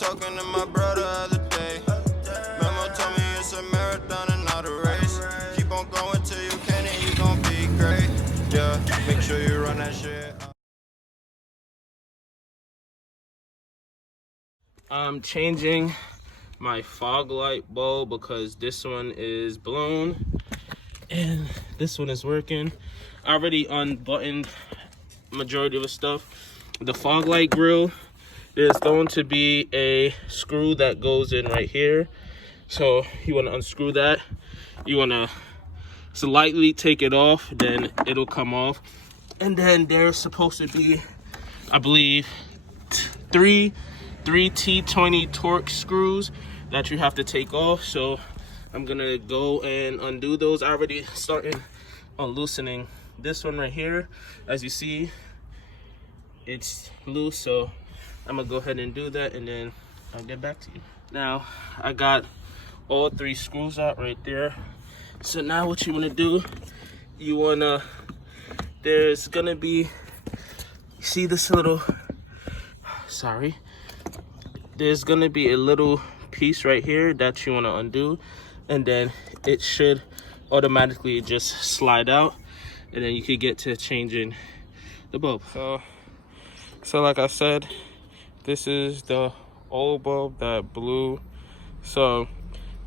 talking to my brother the other day. Memo told me it's a marathon and not a race. Keep on going till you can and you gon' be great. Yeah, make sure you run that shit. I'm changing my fog light bulb because this one is blown and this one is working. I already unbuttoned majority of the stuff. The fog light grill, there's going to be a screw that goes in right here. So you want to unscrew that. You want to slightly take it off, then it'll come off. And then there's supposed to be, I believe, three T20 Torx screws that you have to take off. So I'm gonna go and undo those. I already started on loosening this one right here. As you see, it's loose, so I'm gonna go ahead and do that and then I'll get back to you. Now I got all 3 screws out right there. So now what you want to do, you want to, there's gonna be, you see this little, sorry, there's gonna be a little piece right here that you want to undo, and then it should automatically just slide out, and then you could get to changing the bulb. So like I said, this is the old bulb that blew. So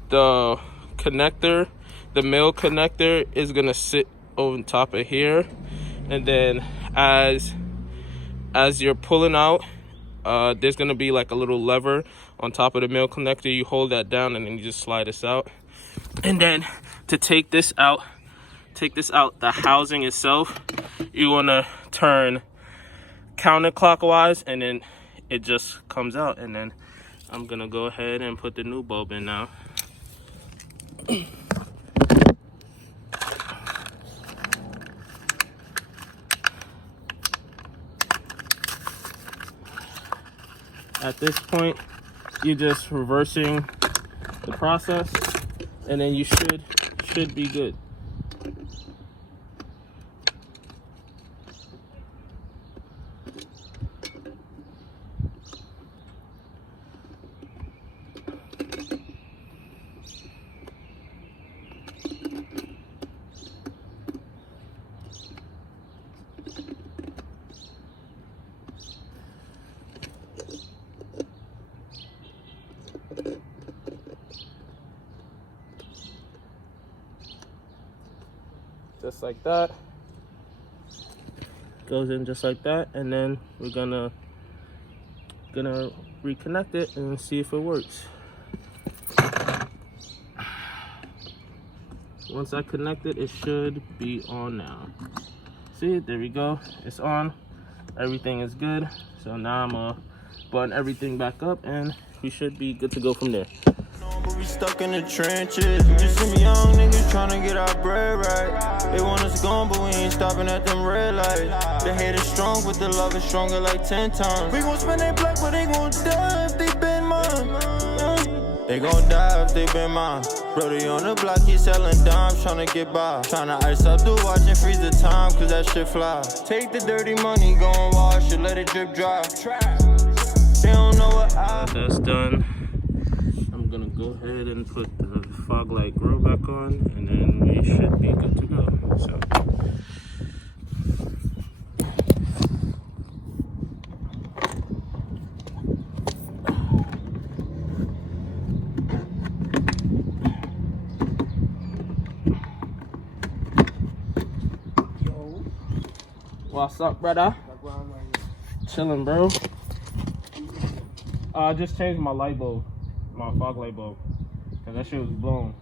the connector, the male connector, is gonna sit on top of here, and then as you're pulling out, there's gonna be like a little lever on top of the male connector. You hold that down and then you just slide this out. And then to take this out, the housing itself, you wanna turn counterclockwise and then it just comes out. And then I'm gonna go ahead and put the new bulb in now. At this point, you're just reversing the process, and then you should be good. Just like that. Goes in just like that, and then we're gonna reconnect it and see if it works. Once I connect it, it should be on now. See, there we go, it's on. Everything is good. So now I'm gonna button everything back up and we should be good to go from there. But we stuck in the trenches. You just see me young niggas trying to get our bread right. They want us gone, but we ain't stopping at them red lights. The hate is strong, but the love is stronger like 10 times. We gon' spend they black, but they gon' die if they been mine. They gon' die if they been mine. Brody on the block, he selling dimes, tryna get by. Tryna ice up the watch and freeze the time, cause that shit fly. Take the dirty money, go and wash it, let it drip dry. They don't know what that's done. I'm gonna go ahead and put the fog light grill back on, and then we should be good to go. So what's up, brother? Chilling, bro. I just changed my light bulb, my fog light bulb, cause that shit was blown.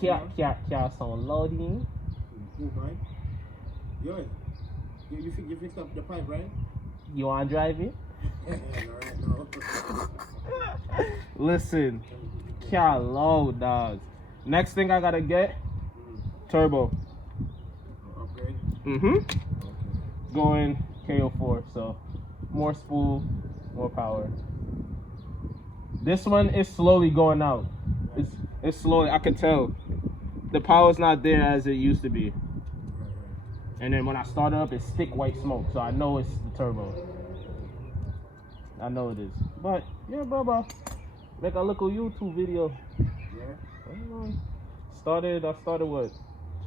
Kya, so loading. Yo, you fixed up the pipe, right? You wanna drive it? No. Listen, kya low, dog. Next thing I gotta get, turbo. Upgrade? Okay. Going KO4, so more spool, more power. This one is slowly going out. It's slowly, I can tell. The power's not there as it used to be. And then when I start up, it's thick white smoke, so I know it's the turbo. I know it is. But yeah, bro. Make a little YouTube video. Yeah. I started what?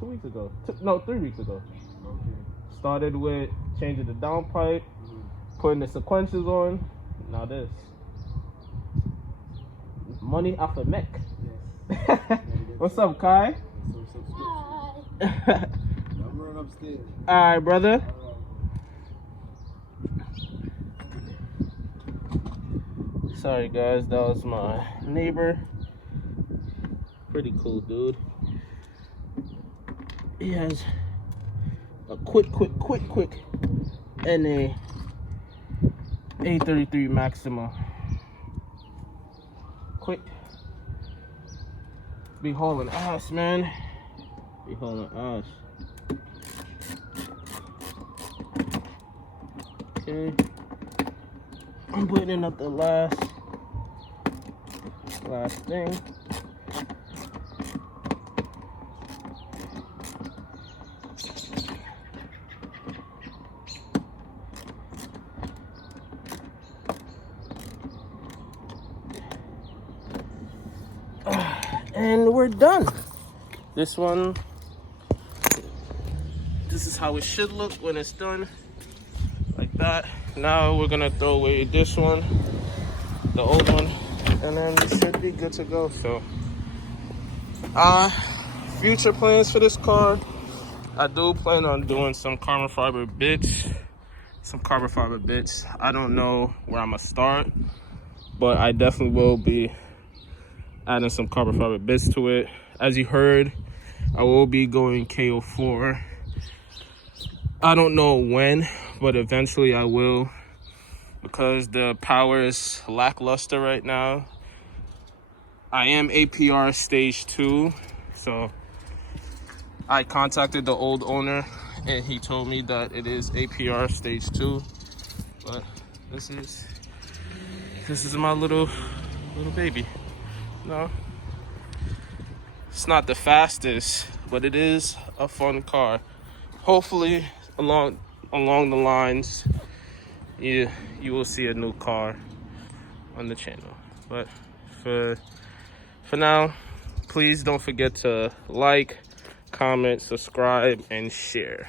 2 weeks ago? 3 weeks ago. Okay. Started with changing the downpipe, putting the sequentials on. Now this. Money off a Mac. Yes. What's up, Kai? Some subscription. I'm going upstairs. Alright, brother. Sorry guys, that was my neighbor. Pretty cool dude. He has a quick and a A33 Maxima. Quick. Be hauling ass, man. Be hauling ass. Okay. I'm putting up the last thing. And we're done. This is how it should look when it's done, like that. Now we're gonna throw away this one, the old one, and then we should be good to go. So future plans for this car, I do plan on doing some carbon fiber bits. I don't know where I'm gonna start, but I definitely will be adding some carbon fiber bits to it. As you heard, I will be going KO4. I don't know when, but eventually I will, because the power is lackluster right now. I am APR stage 2, so I contacted the old owner and he told me that it is APR stage 2. But this is my little baby. No, it's not the fastest, but it is a fun car. Hopefully along the lines, you will see a new car on the channel. But for now, please don't forget to like, comment, subscribe, and share.